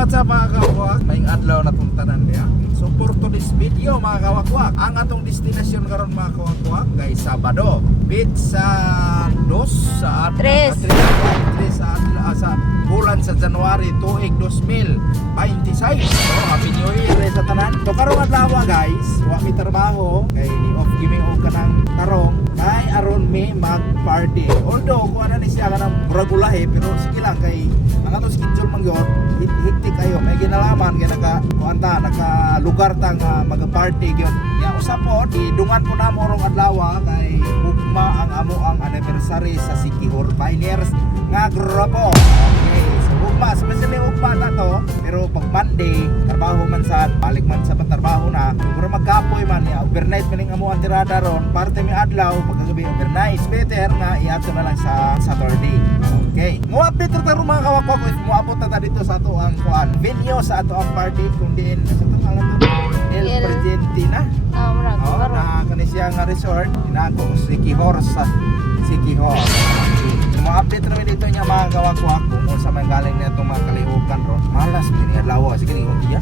what's up mga kawakwak? May adlaw na tuntanan niya. So for today's video mga kawakwak, ang atong destinasyon karon mga kawakwak kay Sabado. Beach sa 2 sa Tres. sa bulan sa January tuig 2026. So happy new year sa tanan. So karong adlaw guys, wa mi trabaho kay ni off gimi og kanang tarong kay aron mi mag-party. Although kuha na ni siya kanang murag-ulahe pero sige lang kay ang atong schedule man gyud hiktik kayo. May ginalaman kay naka lugar ta nga mag-party gyud. Ya usap po idungan po namo rong adlaw kay ugma ang amo ang anniversary sa Sikihor Pioneers nga grupo. Okay, so ugma, especially ugma na to. Pero pag Monday, trabaho man sa balik man sa trabaho na. Siguro magkapoy man ya, overnight man ang amo ang tirada ron. Parte mi adlaw, pagkagabi overnight. Better nga iato na lang sa Saturday. Okay. Mo-update ta ron mga kawakwak if mo-abot ta dito sa ato ang kuan. Venue sa ato ang party kung diin sa to alam to. El Pregentina. Na kani siya nga resort, inago Sikihor sa Sikihor. Mo-update namin dito niya mga kawakwak kung sa man galing na itong mga kalihukan ron. Malas mini adlaw sige ni ya.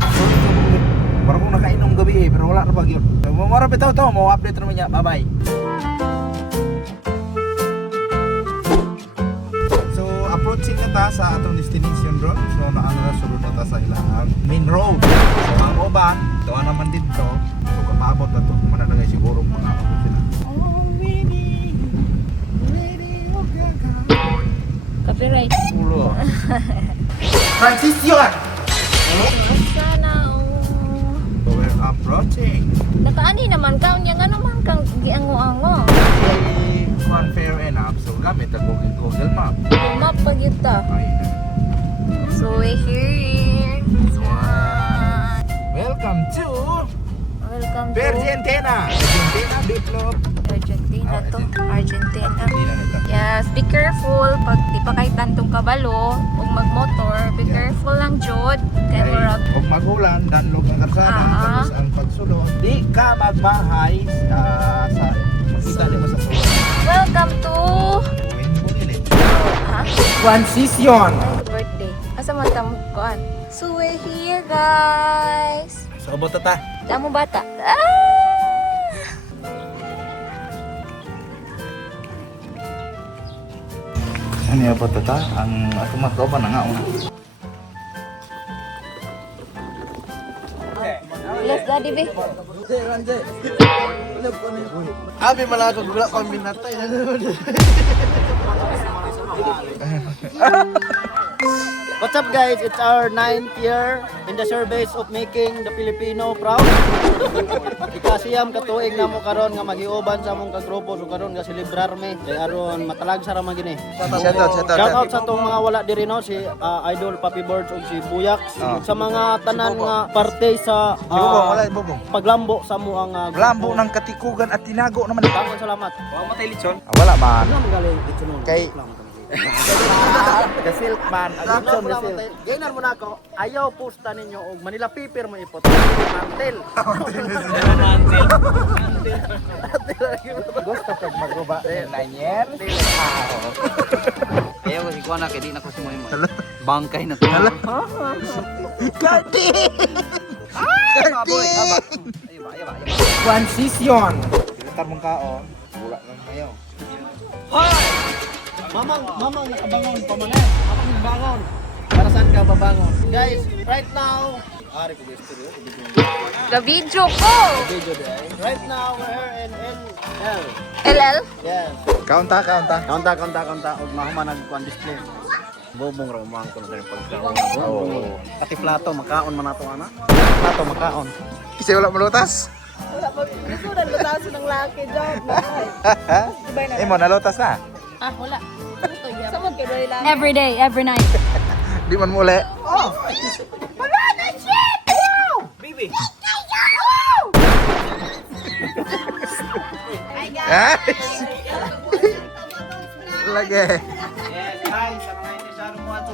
Parang kung nakainom gabi pero wala ra ba gyud. Mo-mara bitaw to, mo-update namin niya. Bye-bye. Approaching na ta sa atong destination ron. So naano na sulod na ta sa ilang main road. So ang uban, doon naman dito. So kapabot na to, mananagay siguro mga ako sila. Copyright. Ulo. Transition! Sana So we're approaching. nakaani naman ka unya nga naman kang giango-ango. One fair enough. So gamit ang Google Map. Map pa gyud ta. Ay na. So we're here. Welcome to Welcome to Argentina. Argentina Biplop. Argentina to. Argentina. Argentina nito. Yes, be careful pag di pa kay tantong kabalo ug magmotor. Be careful lang jud kay murag Kung magulan, danlog ang karsada, tapos ang pagsulod, di ka magbahay sa makita mo sa sulod. welcome to Uwin mo nilit. ha? Transition! Birthday. Asa man tam kuan? So we're here guys. So, abot ta. Damo bata. Ano yung abot ta? Ang ako magkauban na nga una. Bless daddy be. Abi malaka gula kombinatay. What's up guys? It's our 9th year in the service of making the Filipino proud. Ikasiyam katuig na mo karon nga magiuban sa among kagrupo so karon nga celebrar me kay aron matalag sa ra magini. Shout out. Sa tong mga wala diri no si Idol Papi Birds ug si Buyak sa mga tanan nga parte sa Bubong. paglambo sa mo ang Lambo ng katikugan at tinago naman. Tangon salamat. Wa matay litson. Wala man. Ano mo galing litson? Kay- Ka-silk man. Addiction na silk. Gainan mo na ako, ayaw posta ninyo og Manila paper mo ipot. Mantel. Gusto pag magruba. 9 years. Kaya ko si Kuana kaya di na ko si Moy mo. Bangkay na to. Kati! Ayo ba. Transition! Pilitar mong kaon. Wala lang kayo. Mamang nakabangon pa man eh. Mamang bangon. Para saan ka babangon? Guys, right now, ari ko gusto rin. Ga video ko. Video day. Right now we're here in NL. LL. Yes. Kaunta. Kaunta og mahuman nagkuan display. Bobong ra umang ko na din pagkaon. Oo. Kati plato makaon man nato ana. Plato makaon. Kasi wala malutas. Gusto na taas ng laki job. Mo, nalutas na. Ah, wala. Sa lang. Every day, every night. Di man muli. Bibi. Guys! Lagi. Yes, hi sa mga interesado mo ato.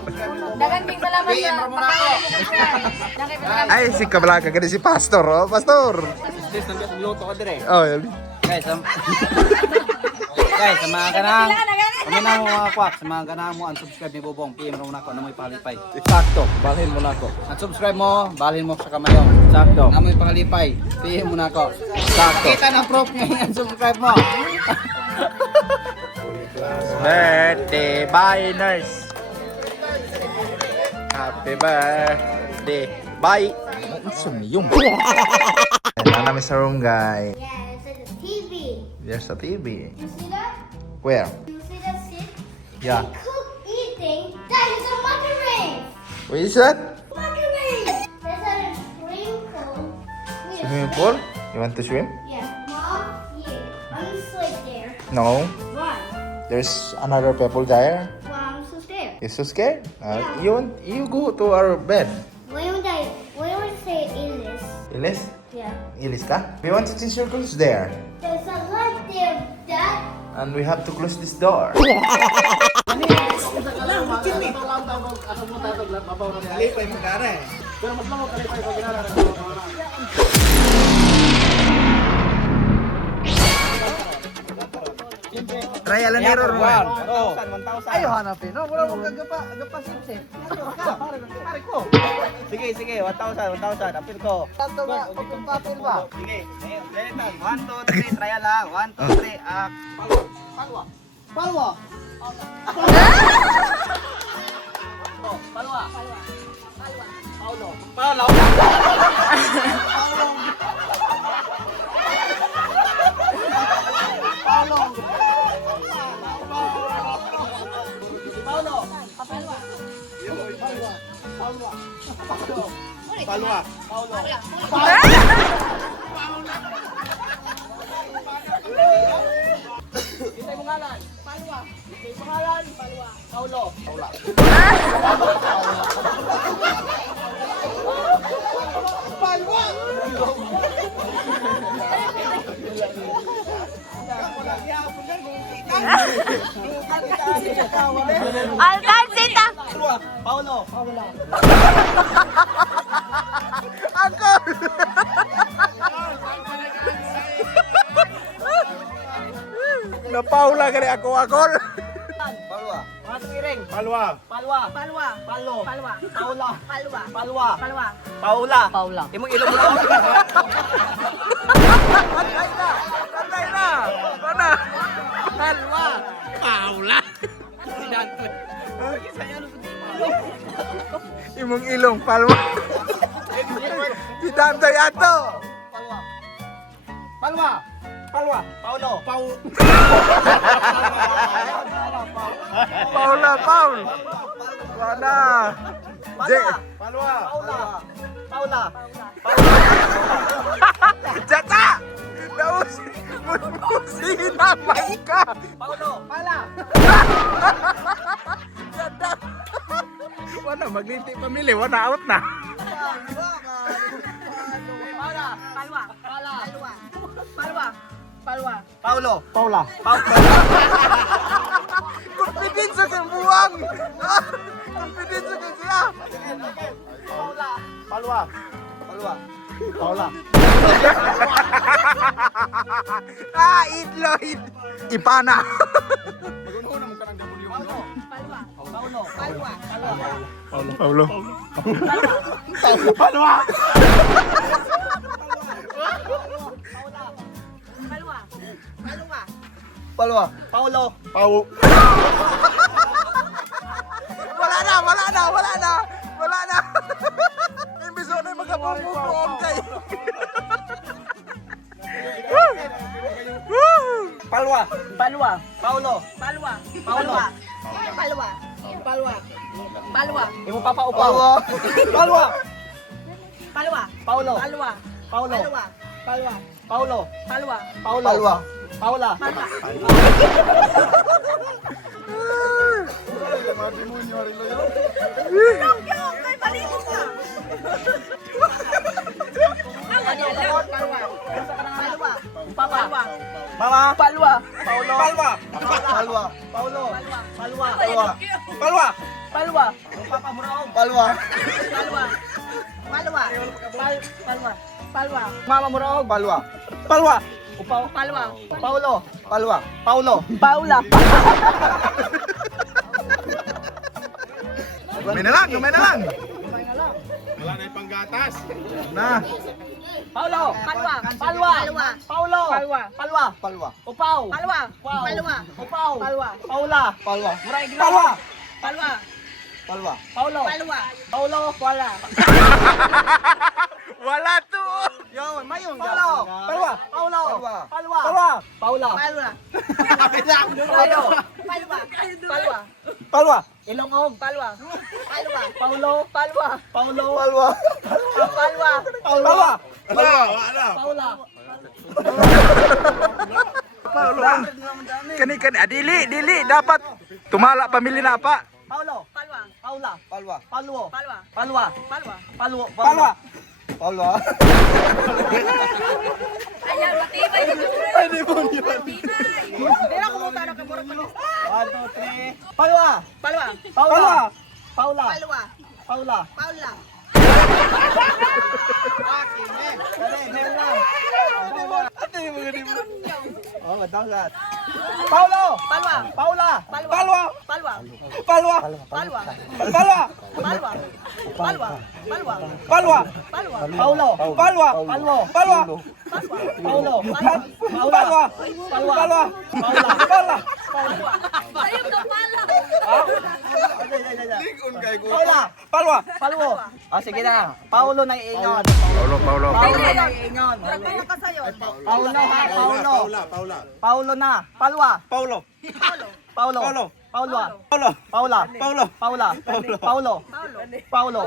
Dagan ding salamat sa pagkain. Ay, si Kablaga. Gani si Pastor, oh. Pastor! This nang luto ka dire. Oh, yun. Guys, Guys, sa mga kanang kami na mo mga kwak, sa mga kanang mo unsubscribe ni Bobong, PM mo na ako na may palipay. Sakto, balhin mo na ako. Unsubscribe mo, balhin mo sa kamayong. Sakto. Na may palipay, PM mo na ako. Sakto. Kita ng proof ngayon, unsubscribe mo. Birthday, bye nurse. Happy birthday, bye. Sumiyong. Ayan na namin sa room, guys. Yeah, it's like a TV. There's a TV. You see that? Where? You see that seat? Yeah. Cook eating. That is a microwave. What is that? Microwave. There's a sprinkle. Swimming pool? You want to swim? Yeah. Mom, here. I'm slip there. No. Why? There's another people there. Why I'm so scared? You're so scared? You go to our bed. When would say English? Ilis? Yeah. Ilis ka? We want to change your clothes there. There's a light there, Dad. And we have to close this door. Trial and error mo. Ayo hanapin. No, wala mo gagapa sipsip. Pare ko. Sige, 1,000. Apil ko. Tanto ba? Kung papel ba? Sige, 1, 2, 3, trial lang. 1, 2, 3, Palwa. Palwa. Paulo. Alcancita! Paulo. Napaula ka rin ako. Palwa. Mga tumiring. Palwa. Palwa. Palwa. Palo. Palwa. Paula. Palwa. Palwa. Palwa. Paula. Paula. Imong ilong mo lang. Patay na! Mana? Palwa! Paula! Imong ilong, palwa! Si Dantoy ato! Palwa. Palwa. Paulo. Paula, Paul! Wala! Palwa. Paula. Jata! Daos! Sinamay ka! Paulo. Pala. Jata! Wala, maglinti pamili. Wala, out na. Paula. Palwa. Palwa. Palwa. Palwa. Paulo. Paula. Confidence sa kang buwang! Confidence sa kang siya! Palwa. Paula. Idloid! Ipana! Palwa. Paulo. Palwa. Paulo. Palwa. Palwa. Palwa. Paulo. Wala na! Imbis na magkapupupuom kay. Palwa. Palwa. Paulo. Palwa. Paulo. Palwa. Palwa. Palwa. Imo papaupaw. Palwa. Palwa. Paulo. Palwa. Paulo. Palwa. Palwa. Paulo. Palwa. Paulo. Paula. Palwa. Yung, may palibot ka. Palwa. Palwa. Palwa. Mama. Palwa. Paulo. Palwa. Palwa. Paulo. Palwa. Palwa. Palwa. Palwa. Papa Muraog. Palwa. Palwa. Palwa. Palwa. Palwa. Mama Muraog. Palwa. Palwa. Upaw. Palwa. Paulo. Palwa. Paulo. Paula. May na lang, may na lang. Wala na yung panggatas. Na. Paulo. Palwa. Palwa. Paulo. Palwa. Palwa. Palwa. Upaw. Palwa. Upaw. Palwa. Upaw. Palwa. Paula. Palwa. Muray ginawa. Palwa. Palwa. Paulo. Palwa. Paulo. Wala. Wala to. Yo, mayong Paulo. Palwa. Paulo. Palwa. Palwa. Paula. Palwa. Paulo. Palwa. Palwa. Palwa. Ilongog. Palwa. Palwa. Paulo. Palwa. Paulo. Palwa. Palwa. Palwa. Wala, wala. Paula. Paulo. Kani dili dapat tumala pamilya na pa. Paulo. Palwa. Paula. Palwa. Palwo. Palwa. Palwa. Palwa. Palwo. Palwa. Palwa. Ayan, matibay na dito. Ay, di mo yun. Pero kumuta na ka murag pag 1, 2, 3. Palwa. Palwa. Paula. Paula. Palwa. Paula. Paula. Oh, dagat. Paulo. Palwa. Paula. Palwa. Palwa. Palwa. Palwa. Palwa. Palwa. Palwa. Palwa. Palwa. Palwa. Paulo. Palwa. Palwa. Palwa. Paulo. Palwa. Palwa. Palwa. Sayo ka pala. Paula. Palwa. Palwo. Ah, sige na. Paulo na iingon. Paulo. Paulo na iingon. Murag may nakasayo. Paulo ha. Paulo. Paula. Paulo na. Palwa. Paulo. Paulo. Paulo. Paulo. Paula. Paulo. Paula. Paulo. Paula. Paulo. Paulo. Paulo.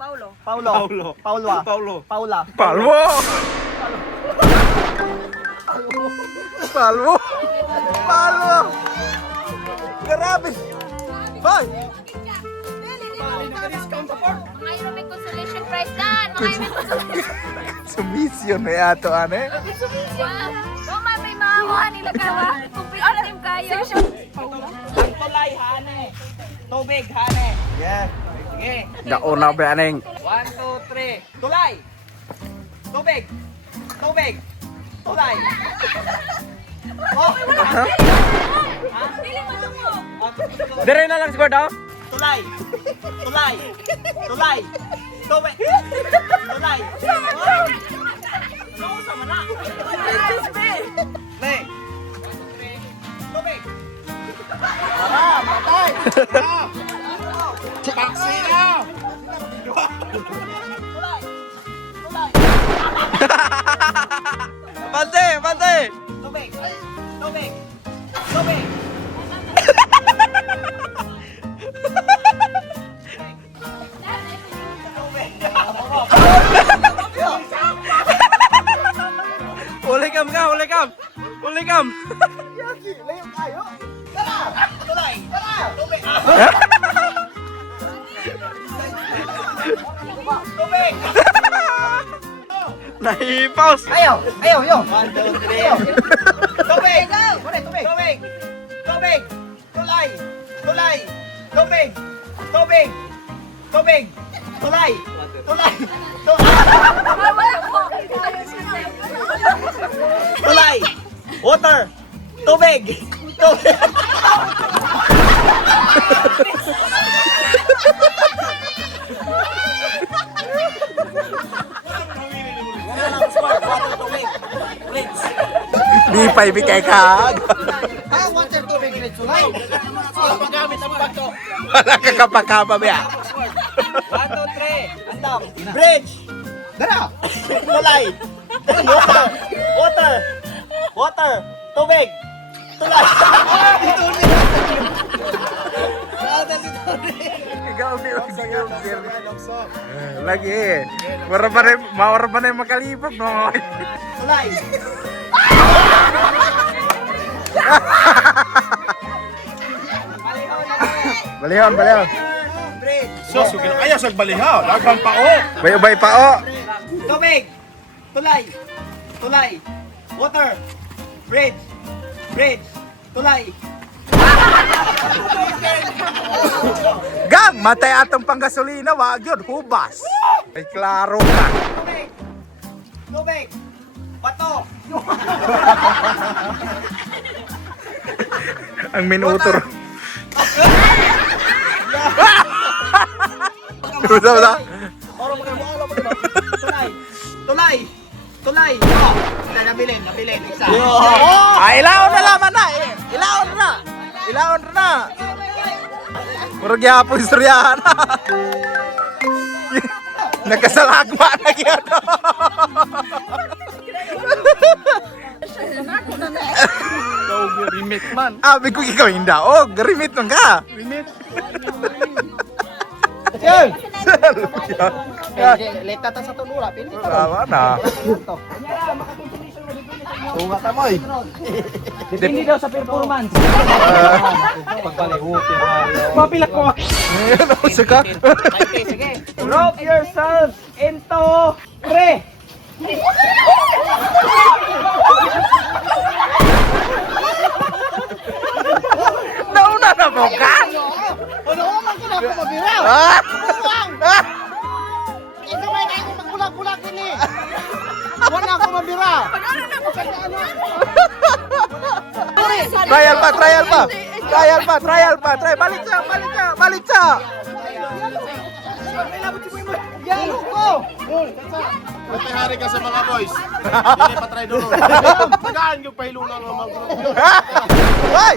Paulo. Paulo. Paulo. Paula. Paulo. Paula. Palwo. Palwo. Palwo. Grabe. Hoy. Mayroon may consolation prize dan. Mayroon may consolation. Sumisyon na yato ane. Wow. May makuha nila kawa. Competitive kayo. Tulay hane. Tubig hane. Yeah. Sige. Dauna ba aneng? 1, 2, 3. Tulay. Tubig. Tubig. Tulay. Oh. Dili mo dungo. Dire na lang siguro daw. Tulay. Tulay. Tulay. Tubig. Tulay. No, sama na. Le. Tubig. Ah, matay. Paksi na! Tulay. Tulay. Pante. Tubig. Tubig. Tubig. Ulikam ka. Ulikam. Layo kayo. Tara. Tulay. Tara. Tubig. Tubig. Nahipaus. Ayaw. 1, 2, 3. Tubig. Tubig. Tubig. Tulay. Tulay. Tubig. Tubig. Tubig. Tulay. Tulay. Tulay. Water. Tubig. Tubig. Di pa ibigay ka. Ah, water, tubig, tulay. Paggamit ang bagto. Wala ka kapakapa ba? 1, 2, 3. Andam. Bridge. Dara. Tulay. Water. Water. Water. Tubig. Tulay. Lagi. Mawar pa na yung makalibag. No? Tulay. Balihon. Bridge. Sus, huwag na kaya sa balihaw. Dagang pao. Bay pa o. Tubig. Tulay. Tulay. Water. Bridge. Bridge. Tulay. Gang, matay atong panggasolina. Wag yun, hubas. Ay, klaro ka. Tubig. Tubig. Bato! Ang minuto. Usa. Tulay! Tulay! Tulay! Oh! Nabilin! Isa! Ilaon na laman na. Ilaon na. Ilaon na. Murag yapon istoryahan na. Nagkasalagma na gyud. Remit man. Abi ko ikaw indaog. Remit man ka. Remit. Yan! Leta ta sa tulura, pili ta. Tama na. Tunga ka mo eh. Hindi daw sa performance. Mapilak ko. Ano sa ka? Sige. Drop yourself into 3. Nauna na mo ka? Ano man ka na ako mabiraw? Ah! Ah! Ikaw ay kayo magkulak-kulak ini. Wala ako mabiraw. Trial pa. Balik sa. Yan ko. Matihari ka sa mga boys. Hindi pa try doon. Tagaan yung pahilunan ng mga grupo. Hoy!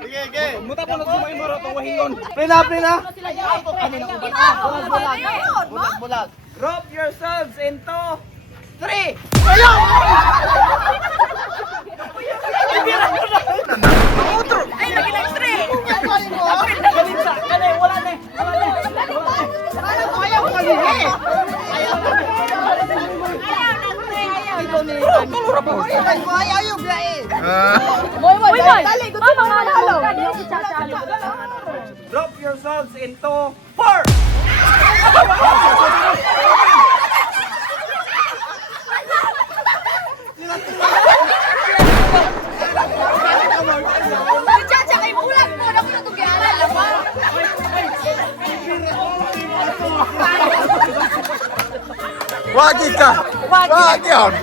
Sige. Muta po nagsumayin mo rin itong wahingon. Plina. Bulag. Drop yourselves into 3. Ay, lagi na extreme! Galinsa! Kanay, wala na. Boy! Mama nga lang! Drop yourselves into 4. Chacha, kay bulag mo na ko na tugiaran lang ba? Wagi ka! Wagi yun!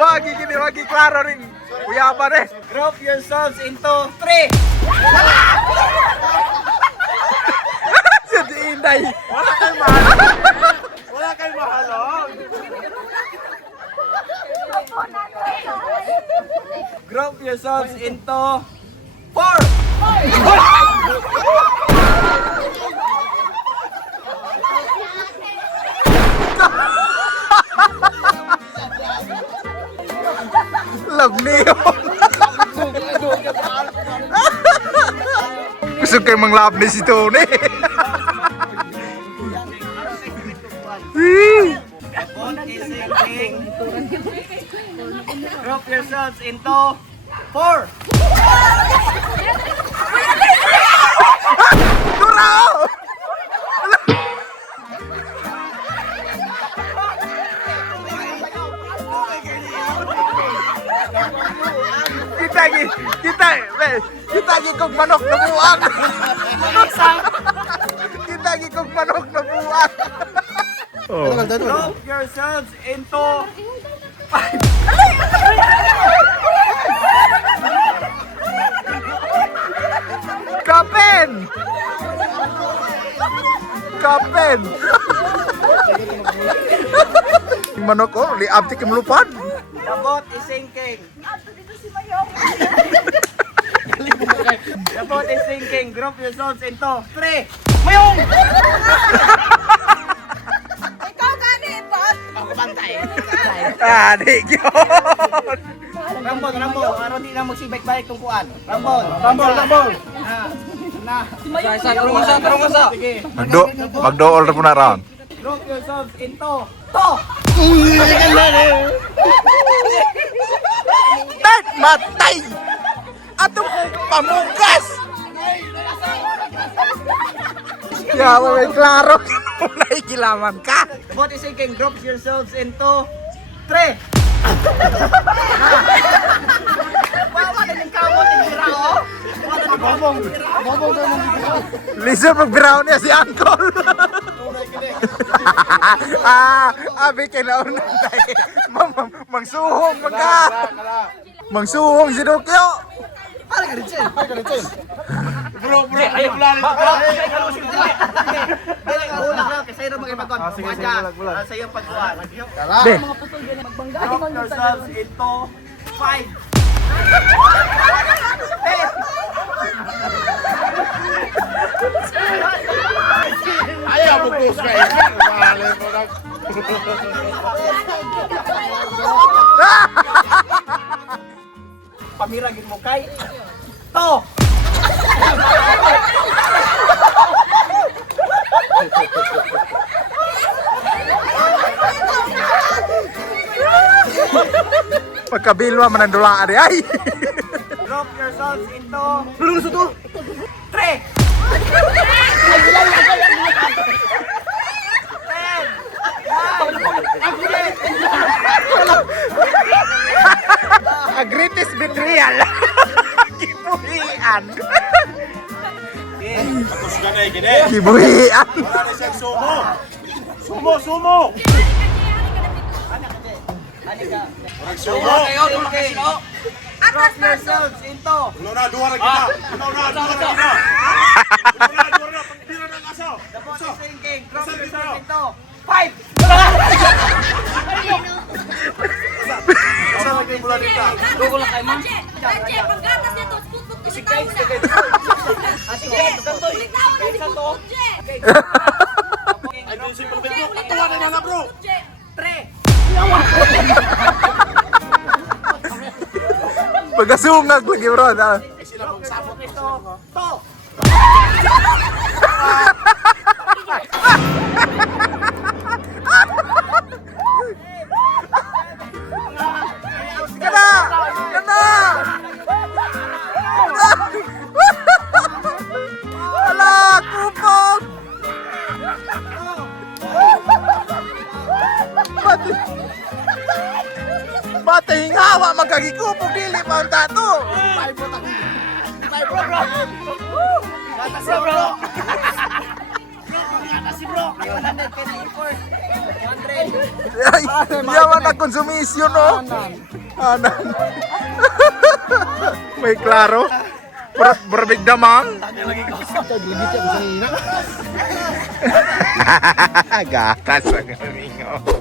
Wagi gini, wagi klaro ring. Uyaban eh. Drop yourselves into 3. Siya di inday. Wala kayo mahalong. Drop yourselves into 4. Love niyo. Gusto kayo mang-love ni si Tony. Drop yourselves into 4. Durao! Kita kog manok na buwag. Kita kog manok na buwag. Oh. Drop yourselves into 5. Kapen! Kapen! Yung manok ko, liabti kimulupad. The boat is sinking. The boat is sinking. Drop yourselves into 3. Mayong! Ikaw gani, boss! Adik yun! Rambol. Aron di na magsibalik-balik tong kuan. Rambol. Na. Tarong sa. Sige. Magdo-all na po na round. Drop yourselves into 2. Matay! Atong pamukas! Ya, may klaro. Naikilaman ka. The boat is sinking. Drop yourselves into 3. Wawa na yung kamot, yung sira, oh. Wawa na yung Listen, mag-brown niya si Uncle. Abi kinauna tayo. Mangsuhong magka. Mangsuhong si Dokyo. Bro, ayaw lang. Kasi rin mag-ipagod. Sige, sa iyong pagkuhan. Be. Drop yourselves into 5. Ayaw mo close ka eh. Mahalin mo lang. Pamiragin mo kay to. Pagkabilwa manandulaan di ay. Drop yourselves into 3. A greatest betrayal. Kibuhian. Tapos ka na eh, gini. Kibuhian. Wala na siyang sumo. Sumo. Walang sumo. Drop yourselves into Duha na kita. Pagtira ng aso. the body sinking. Drop Saan yourselves dito? into 5. Asa lagi yung bulan kita? Ay, din si Pagpito. Tuwa na nga bro. 3. Pagkasungag lagi bro. Ay, sila mong sabot. To. Kana! Kana! Ala, kupog! Bate hingawa magkagikupog dili pa ang tato. Ay, yawan na konsumisyon no. Anan. May klaro. Berbig damang. Gakas ang galingo.